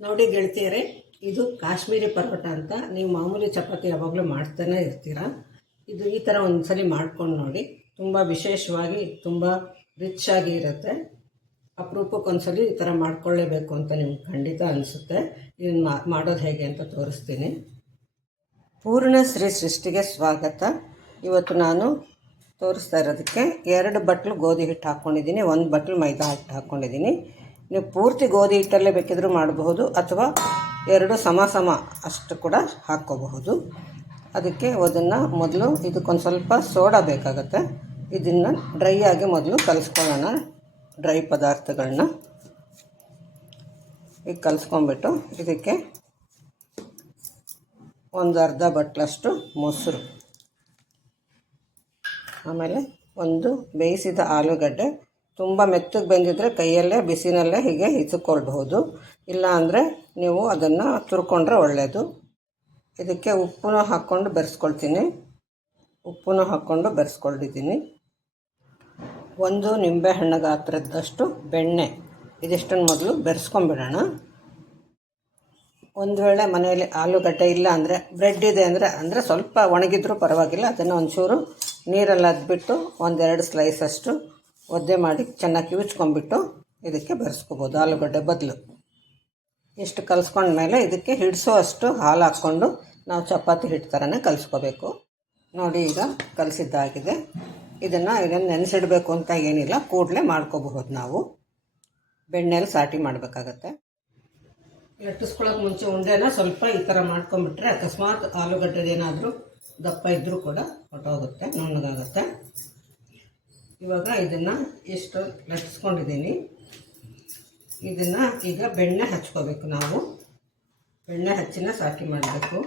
ನೋಡಿ ಗೆಳತಿಯರೇ, ಇದು ಕಾಶ್ಮೀರಿ ಪರೋಟ ಅಂತ ನೀವು ಮಾಮೂಲಿ ಚಪಾತಿ ಯಾವಾಗಲೂ ಮಾಡ್ತಾನೆ ಇರ್ತೀರ? ಇದು ಈ ಥರ ಒಂದು ಸರಿ ಮಾಡ್ಕೊಂಡು ನೋಡಿ. ತುಂಬ ವಿಶೇಷವಾಗಿ ತುಂಬ ರಿಚ್ ಆಗಿ ಇರುತ್ತೆ. ಅಪರೂಪಕ್ಕೆ ಒಂದ್ಸಲಿ ಈ ಥರ ಮಾಡ್ಕೊಳ್ಳೇಬೇಕು ಅಂತ ನಿಮ್ಗೆ ಖಂಡಿತ ಅನಿಸುತ್ತೆ. ಇದನ್ನು ಮಾಡೋದು ಹೇಗೆ ಅಂತ ತೋರಿಸ್ತೀನಿ. ಪೂರ್ಣ ಶ್ರೀ ಸೃಷ್ಟಿಗೆ ಸ್ವಾಗತ. ಇವತ್ತು ನಾನು ತೋರಿಸ್ತಾ ಇರೋದಕ್ಕೆ ಎರಡು ಬಟ್ಲು ಗೋಧಿ ಹಿಟ್ಟು ಹಾಕ್ಕೊಂಡಿದ್ದೀನಿ ಒಂದು ಬಟ್ಲು ಮೈದಾ ಹಿಟ್ಟು ಹಾಕ್ಕೊಂಡಿದ್ದೀನಿ ನೀವು ಪೂರ್ತಿ ಗೋಧಿ ಹಿಟ್ಟಲ್ಲೇ ಬೇಕಿದ್ರೂ ಮಾಡಬಹುದು, ಅಥವಾ ಎರಡು ಸಮ ಸಮ ಅಷ್ಟು ಕೂಡ ಹಾಕ್ಕೋಬಹುದು. ಅದಕ್ಕೆ ಅದನ್ನು ಮೊದಲು ಇದಕ್ಕೊಂದು ಸ್ವಲ್ಪ ಸೋಡಾ ಬೇಕಾಗುತ್ತೆ. ಇದನ್ನು ಡ್ರೈ ಆಗಿ ಮೊದಲು ಕಲಿಸ್ಕೊಳ್ಳೋಣ, ಡ್ರೈ ಪದಾರ್ಥಗಳನ್ನ ಈಗ ಕಲಿಸ್ಕೊಂಬಿಟ್ಟು ಇದಕ್ಕೆ ಒಂದು ಅರ್ಧ ಬಟ್ಲಷ್ಟು ಮೊಸರು. ಆಮೇಲೆ ಒಂದು ಬೇಯಿಸಿದ ಆಲೂಗಡ್ಡೆ ತುಂಬ ಮೆತ್ತಗೆ ಬೆಂದಿದ್ರೆ ಕೈಯಲ್ಲೇ, ಬಿಸಿನಲ್ಲೇ ಹೀಗೆ ಹಿಚ್ಕೊಳ್ಬಹುದು. ಇಲ್ಲ ಅಂದರೆ ನೀವು ಅದನ್ನು ತುರ್ಕೊಂಡ್ರೆ ಒಳ್ಳೆಯದು ಇದಕ್ಕೆ ಉಪ್ಪನ್ನು ಹಾಕ್ಕೊಂಡು ಬೆರೆಸ್ಕೊಳ್ತೀನಿ. ಉಪ್ಪನ್ನು ಹಾಕ್ಕೊಂಡು ಬೆರೆಸ್ಕೊಂಡಿದ್ದೀನಿ ಒಂದು ನಿಂಬೆ ಹಣ್ಣು ಗಾತ್ರದಷ್ಟು ಬೆಣ್ಣೆ. ಇದಿಷ್ಟನ್ನು ಮೊದಲು ಬೆರೆಸ್ಕೊಂಬಿಡೋಣ ಒಂದು ವೇಳೆ ಮನೆಯಲ್ಲಿ ಆಲೂಗಡ್ಡೆ ಇಲ್ಲ ಅಂದರೆ, ಬ್ರೆಡ್ ಇದೆ ಅಂದರೆ ಅಂದರೆ ಸ್ವಲ್ಪ ಒಣಗಿದ್ರೂ ಪರವಾಗಿಲ್ಲ. ಅದನ್ನು ಒಂಚೂರು ನೀರಲ್ಲಿ ಅದ್ಬಿಟ್ಟು ಒಂದೆರಡು ಸ್ಲೈಸಷ್ಟು ಒದ್ದೆ ಮಾಡಿ ಚೆನ್ನಾಗಿ ಕಿವಿಚ್ಕೊಂಡ್ಬಿಟ್ಟು ಇದಕ್ಕೆ ಬೆರೆಸ್ಕೋಬೋದು ಆಲೂಗಡ್ಡೆ ಬದಲು. ಇಷ್ಟು ಕಲಿಸ್ಕೊಂಡ್ಮೇಲೆ ಇದಕ್ಕೆ ಹಿಡಿಸೋ ಅಷ್ಟು ಹಾಲು ಹಾಕ್ಕೊಂಡು ನಾವು ಚಪಾತಿ ಹಿಟ್ಟು ಥರನೇ ಕಲಿಸ್ಕೋಬೇಕು. ನೋಡಿ ಈಗ ಕಲಸಿದ್ದಾಗಿದೆ. ಇದನ್ನು ಇದನ್ನು ನೆನೆಸಿಡಬೇಕು ಅಂತ ಏನಿಲ್ಲ, ಕೂಡಲೇ ಮಾಡ್ಕೋಬಹುದು ನಾವು. ಬೆಣ್ಣೆಲಿ ಸಾಟಿ ಮಾಡಬೇಕಾಗತ್ತೆ. ಲಟ್ಟಿಸ್ಕೊಳ್ಳೋಕೆ ಮುಂಚೆ ಉಂಡೆನ ಸ್ವಲ್ಪ ಈ ಥರ ಮಾಡ್ಕೊಂಬಿಟ್ರೆ ಅಕಸ್ಮಾತ್ ಆಲೂಗಡ್ಡೆದೇನಾದರೂ ದಪ್ಪ ಇದ್ದರೂ ಕೂಡ ಹೊಟ್ಟೋಗುತ್ತೆ ನುಣ್ಣಗಾಗುತ್ತೆ. ಇವಾಗ ಇದನ್ನು ಎಷ್ಟು ಲಟ್ಟಿಸ್ಕೊಂಡಿದ್ದೀನಿ. ಇದನ್ನು ಈಗ ಬೆಣ್ಣೆ ಹಚ್ಕೋಬೇಕು ನಾವು. ಬೆಣ್ಣೆ ಹಚ್ಚಿನ ಸಾಕಿ ಮಾಡಬೇಕು.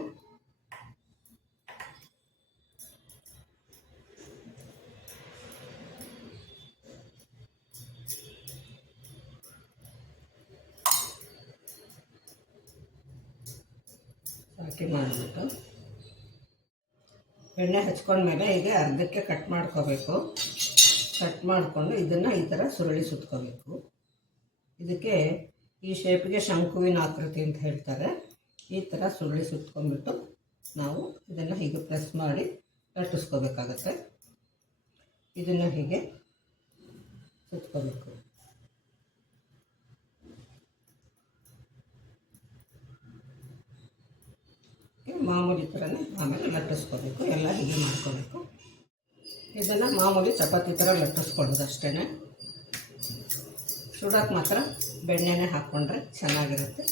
ಸಾಕಿ ಮಾಡಿಬಿಟ್ಟು. ಬೆಣ್ಣೆ ಹಚ್ಕೊಂಡ್ಮೇಲೆ ಈಗ ಅರ್ಧಕ್ಕೆ ಕಟ್ ಮಾಡ್ಕೋಬೇಕು. ಕಟ್ ಮಾಡಿಕೊಂಡು ಇದನ್ನು ಈ ಥರ ಸುರುಳಿ ಸುತ್ಕೋಬೇಕು. ಇದಕ್ಕೆ ಈ ಶೇಪ್ಗೆ ಶಂಕುವಿನ ಆಕೃತಿ ಅಂತ ಹೇಳ್ತಾರೆ. ಈ ಥರ ಸುರುಳಿ ಸುತ್ಕೊಂಡ್ಬಿಟ್ಟು ನಾವು ಇದನ್ನು ಹೀಗೆ ಪ್ರೆಸ್ ಮಾಡಿ ಲಟ್ಟಿಸ್ಕೋಬೇಕಾಗತ್ತೆ ಇದನ್ನು ಹೀಗೆ ಸುತ್ಕೋಬೇಕು. ಮಾಮೂಲಿ ಥರನೇ ಆಮೇಲೆ ಲಟ್ಟಿಸ್ಕೋಬೇಕು ಎಲ್ಲ ಹೀಗೆ ಮಾಡ್ಕೋಬೇಕು. ಇದನ್ನು ಮಾಮೂಲಿ ಚಪಾತಿ ಥರ ಲಟ್ಟಿಸ್ಕೊಳ್ಳೋದು ಅಷ್ಟೇ ಸುಡೋಕ್ಕೆ ಮಾತ್ರ ಬೆಣ್ಣೆನೇ ಹಾಕ್ಕೊಂಡ್ರೆ ಚೆನ್ನಾಗಿರುತ್ತೆ.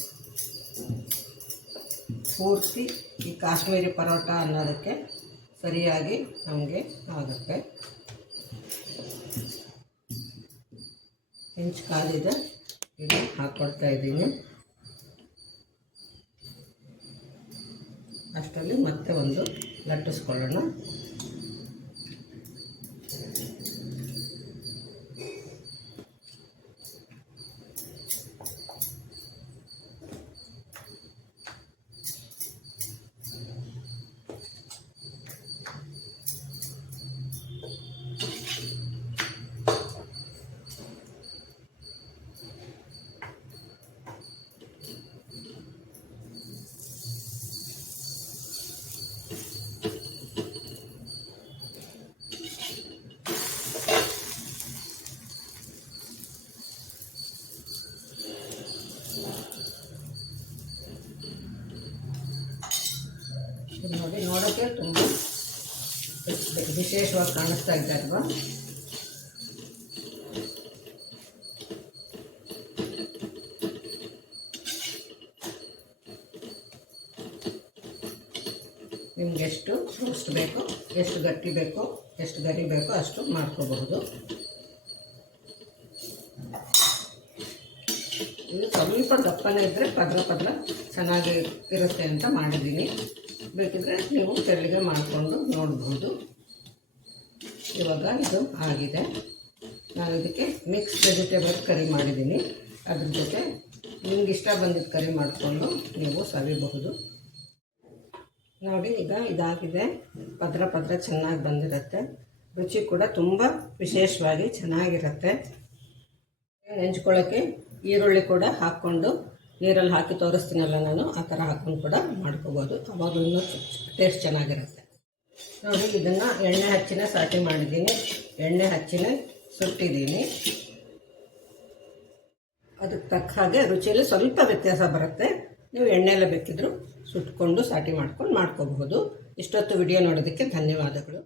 ಪೂರ್ತಿ ಈ ಕಾಶ್ಮೀರಿ ಪರೋಟ ಅನ್ನೋದಕ್ಕೆ ಸರಿಯಾಗಿ ನಮಗೆ ಆಗುತ್ತೆ. ಹೆಂಚು ಕಾಲಿದೆ. ಇದು ಹಾಕ್ಕೊಡ್ತಾ ಇದ್ದೀನಿ. ಅಷ್ಟರಲ್ಲಿ ಮತ್ತೆ ಒಂದು ಲಟ್ಟಿಸ್ಕೊಳ್ಳೋಣ. ಇದು ನೋಡಿ ನೋಡೋಕ್ಕೆ ತುಂಬ ವಿಶೇಷವಾಗಿ ಕಾಣಿಸ್ತಾ ಇದೆ ಅಲ್ವಾ? ನಿಮ್ಗೆ ಎಷ್ಟು ಫ್ರೂಟ್ಸ್ ಬೇಕು, ಎಷ್ಟು ಗಟ್ಟಿ ಬೇಕು, ಎಷ್ಟು ಗರಿ ಬೇಕೋ ಅಷ್ಟು ಮಾಡ್ಕೋಬಹುದು. ಇದು ಸ್ವಲ್ಪ ದಪ್ಪನೇ ಇದ್ದರೆ ಪದ್ರ ಪದ್ರ ಚೆನ್ನಾಗಿ ಇರುತ್ತೆ ಅಂತ ಮಾಡಿದ್ದೀನಿ. ಬೇಕಿದ್ರೆ ನೀವು ತೆಳ್ಳಗೆ ಮಾಡಿಕೊಂಡು ನೋಡ್ಬೋದು. ಇವಾಗ ಇದು ಆಗಿದೆ. ನಾನು ಇದಕ್ಕೆ ಮಿಕ್ಸ್ ವೆಜಿಟೇಬಲ್ ಕರಿ ಮಾಡಿದ್ದೀನಿ. ಅದ್ರ ಜೊತೆ ನಿಮ್ಗೆ ಇಷ್ಟ ಬಂದಿದ್ದು ಕರಿ ಮಾಡಿಕೊಂಡು ನೀವು ಸವಿಬಹುದು. ನೋಡಿ, ಈಗ ಇದಾಗಿದೆ. ಪದ್ರ ಪದ್ರ ಚೆನ್ನಾಗಿ ಬಂದಿರುತ್ತೆ. ರುಚಿ ಕೂಡ ತುಂಬ ವಿಶೇಷವಾಗಿ ಚೆನ್ನಾಗಿರುತ್ತೆ. ನೆಂಚ್ಕೊಳ್ಳೋಕ್ಕೆ ಈರುಳ್ಳಿ ಕೂಡ ಹಾಕ್ಕೊಂಡು ನೀರಲ್ಲಿ ಹಾಕಿ ತೋರಿಸ್ತೀನಲ್ಲ ನಾನು, ಆ ಥರ ಹಾಕ್ಕೊಂಡು ಕೂಡ ಮಾಡ್ಕೋಬೋದು. ಅವಾಗಲೂ ಟೇಸ್ಟ್ ಚೆನ್ನಾಗಿರುತ್ತೆ. ನೋಡಿ, ಇದನ್ನು ಎಣ್ಣೆ ಹಚ್ಚಿನ ಸಾಟಿ ಮಾಡಿದ್ದೀನಿ. ಎಣ್ಣೆ ಹಚ್ಚಿನ ಸುಟ್ಟಿದ್ದೀನಿ. ಅದಕ್ಕೆ ತಕ್ಕ ಹಾಗೆ ರುಚಿಯಲ್ಲಿ ಸ್ವಲ್ಪ ವ್ಯತ್ಯಾಸ ಬರುತ್ತೆ. ನೀವು ಎಣ್ಣೆಲ್ಲ ಬೇಕಿದ್ರು ಸುಟ್ಕೊಂಡು ಸಾಟಿ ಮಾಡ್ಕೊಂಡು ಮಾಡ್ಕೋಬಹುದು. ಇಷ್ಟೊತ್ತು ವಿಡಿಯೋ ನೋಡೋದಕ್ಕೆ ಧನ್ಯವಾದಗಳು.